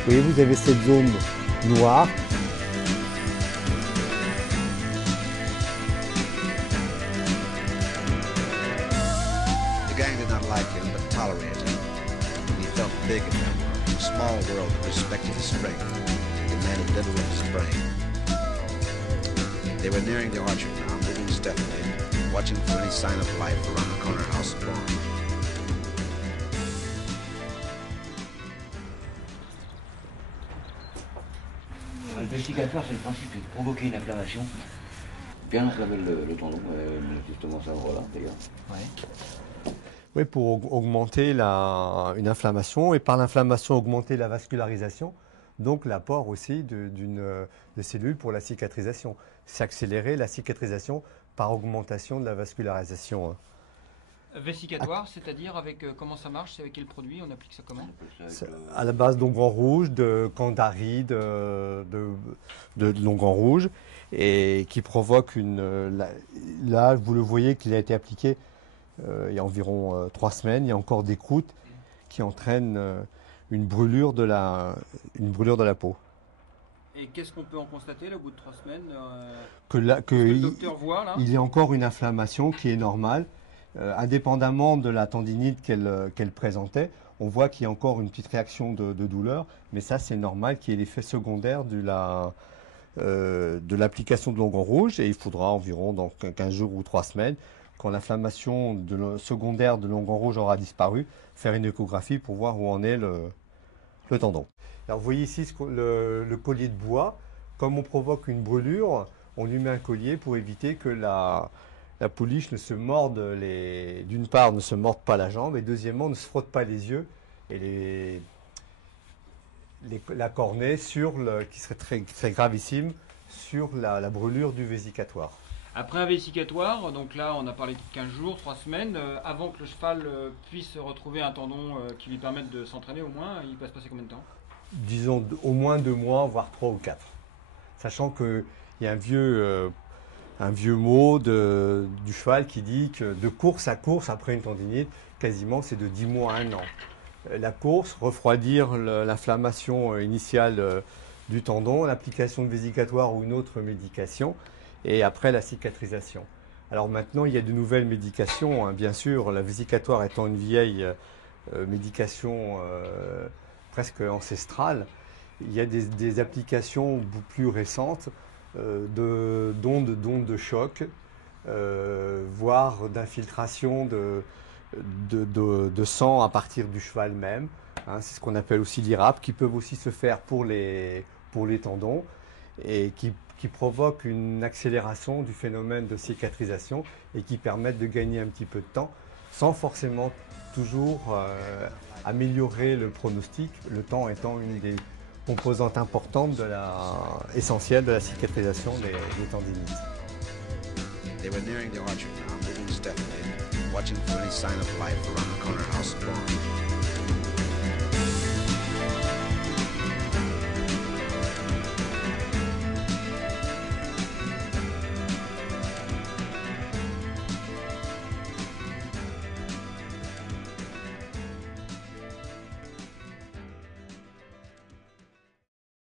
Vous voyez, vous avez cette zone noire. The gang did not like him, but tolerated him. He felt big in that world, a small world that respected his strength, demanded little of his brain. They were nearing the orchard now, moving stealthily, watching for any sign of life around the corner house of Bond. Le vesicatoire, c'est le principe, c'est de provoquer une inflammation. Bien inflammer le tendon, justement ça, voilà, d'ailleurs. Ouais. Oui, pour augmenter une inflammation et par l'inflammation augmenter la vascularisation, donc l'apport aussi de cellules pour la cicatrisation. C'est accélérer la cicatrisation par augmentation de la vascularisation. Vesicatoire, c'est-à-dire avec comment ça marche, c'est avec quel produit, on applique ça comment? À la base d'onguent rouge, de Candari, de l'onguent rouge, et qui provoque là, vous le voyez qu'il a été appliqué il y a environ 3 semaines. Il y a encore des croûtes qui entraînent une brûlure de la peau. Et qu'est-ce qu'on peut en constater là, au bout de 3 semaines Que le docteur voit là? Il y a encore une inflammation qui est normale. Indépendamment de la tendinite qu'elle présentait, on voit qu'il y a encore une petite réaction de douleur, mais ça c'est normal qu'il y ait l'effet secondaire de l'application de l'onguent rouge, et il faudra environ dans 15 jours ou 3 semaines, quand l'inflammation secondaire de l'onguent rouge aura disparu, faire une échographie pour voir où en est le tendon. Alors vous voyez ici le collier de bois, comme on provoque une brûlure, on lui met un collier pour éviter que la pouliche ne se morde, d'une part ne se morde pas la jambe, et deuxièmement ne se frotte pas les yeux et la cornée qui serait très, très gravissime sur la brûlure du vésicatoire. Après un vesicatoire, donc là on a parlé de 15 jours, 3 semaines, avant que le cheval puisse retrouver un tendon qui lui permette de s'entraîner au moins, il va se passer combien de temps? Disons au moins 2 mois, voire 3 ou 4. Sachant qu'il y a un vieux mot du cheval qui dit que de course à course, après une tendinite, quasiment c'est de 10 mois à 1 an. La course, refroidir l'inflammation initiale du tendon, l'application de vésicatoire ou une autre médication, et après la cicatrisation. Alors maintenant, il y a de nouvelles médications, hein, bien sûr, la vésicatoire étant une vieille médication presque ancestrale. Il y a des applications beaucoup plus récentes d'ondes de choc, voire d'infiltration de sang à partir du cheval même. Hein, c'est ce qu'on appelle aussi l'IRAP, qui peuvent aussi se faire pour les tendons et qui provoquent une accélération du phénomène de cicatrisation et qui permettent de gagner un petit peu de temps sans forcément toujours améliorer le pronostic, le temps étant une des composante importante essentielle de la cicatrisation des tendinites. They were nearing the orchard now, moving stealthily, watching for any sign of life around the corner house of Bond.